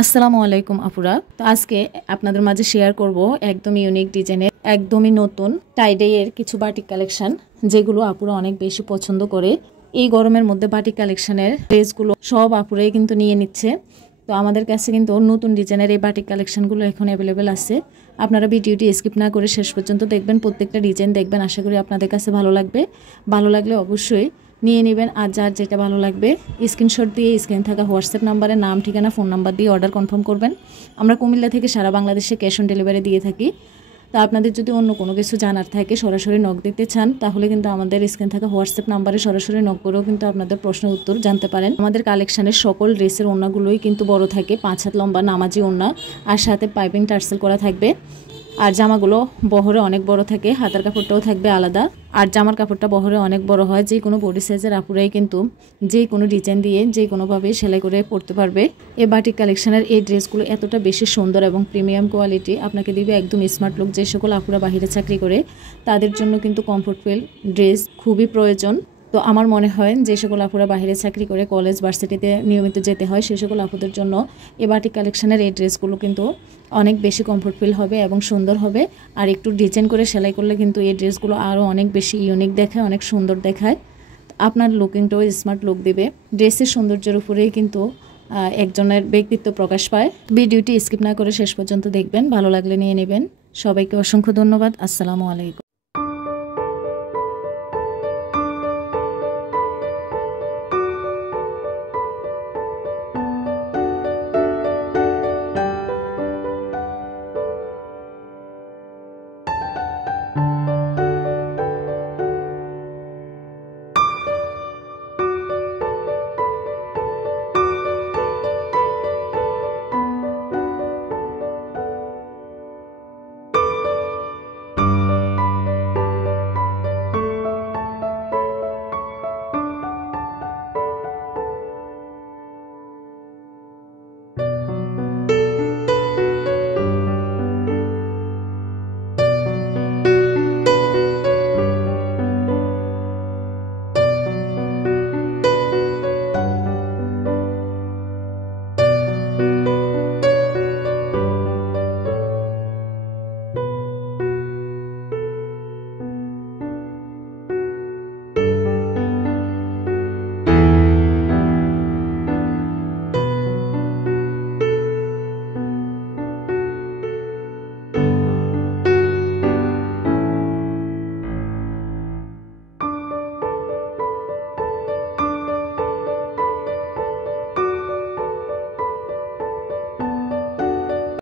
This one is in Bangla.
আসসালামু আলাইকুম আপুরা। তো আজকে আপনাদের মাঝে শেয়ার করব একদম ইউনিক ডিজাইনের একদমই নতুন টাইডাই এর কিছু বাটিক কালেকশন, যেগুলো আপুরা অনেক বেশি পছন্দ করে। এই গরমের মধ্যে বাটিক কালেকশনের ড্রেসগুলো সব আপুরাই কিন্তু নিয়ে নিচ্ছে। তো আমাদের কাছে কিন্তু নতুন ডিজাইনের এই বাটিক কালেকশনগুলো এখন অ্যাভেলেবেল আছে। আপনারা ভিডিওটি স্কিপ না করে শেষ পর্যন্ত দেখবেন, প্রত্যেকটা ডিজাইন দেখবেন। আশা করি আপনাদের কাছে ভালো লাগবে। ভালো লাগলে অবশ্যই নিয়ে নেবেন। আর যার যেটা ভালো লাগবে স্ক্রিনশট দিয়ে স্ক্রিনে থাকা হোয়াটসঅ্যাপ নাম্বারে নাম, ঠিকানা, ফোন নাম্বার দিয়ে অর্ডার কনফার্ম করবেন। আমরা কুমিল্লা থেকে সারা বাংলাদেশে ক্যাশ অন ডেলিভারি দিয়ে থাকি। তা আপনাদের যদি অন্য কোনো কিছু জানার থাকে, সরাসরি নক দিতে চান, তাহলে কিন্তু আমাদের স্ক্রিনে থাকা হোয়াটসঅ্যাপ নাম্বারে সরাসরি নক করেও কিন্তু আপনাদের প্রশ্নের উত্তর জানতে পারেন। আমাদের কালেকশানের সকল ড্রেসের ওড়নাগুলোই কিন্তু বড় থাকে, 5 হাত লম্বা নামাজি ওড়না, আর সাথে পাইপিং টার্সেল করা থাকবে। আর জামাগুলো বহরে অনেক বড় থাকে, হাতার কাপড়টাও থাকবে আলাদা। আর জামার কাপড়টা বহরে অনেক বড় হয়। যে কোনো বডি সাইজের আপুরাই কিন্তু যে কোনো ডিজাইন দিয়ে যে কোনোভাবে সেলাই করে পরতে পারবে। এই বাটিক কালেকশনের এই ড্রেসগুলো এতটা বেশি সুন্দর এবং প্রিমিয়াম কোয়ালিটি, আপনাকে দিবে একদম স্মার্ট লুক। যে সকল আপুরা বাহিরে চাকরি করে তাদের জন্য কিন্তু কমফোর্টেবল ড্রেস খুবই প্রয়োজন। তো আমার মনে হয় যে সকল আপুরা বাহিরে চাকরি করে, কলেজ ভার্সিটিতে নিয়মিত যেতে হয়, সেই সকল আপুদের জন্য এই বাটিক কালেকশনের এই ড্রেসগুলো কিন্তু অনেক বেশি কমফোর্টেবল হবে এবং সুন্দর হবে। আর একটু ডিজাইন করে সেলাই করলে কিন্তু এই ড্রেসগুলো আরও অনেক বেশি ইউনিক দেখায়, অনেক সুন্দর দেখায়। আপনার লুকিংটাও স্মার্ট লুক দেবে। ড্রেসের সৌন্দর্যের উপরেই কিন্তু একজনের ব্যক্তিত্ব প্রকাশ পায়। ভিডিওটি স্কিপ না করে শেষ পর্যন্ত দেখবেন, ভালো লাগলে নিয়ে নেবেন। সবাইকে অসংখ্য ধন্যবাদ। আসসালামু আলাইকুম।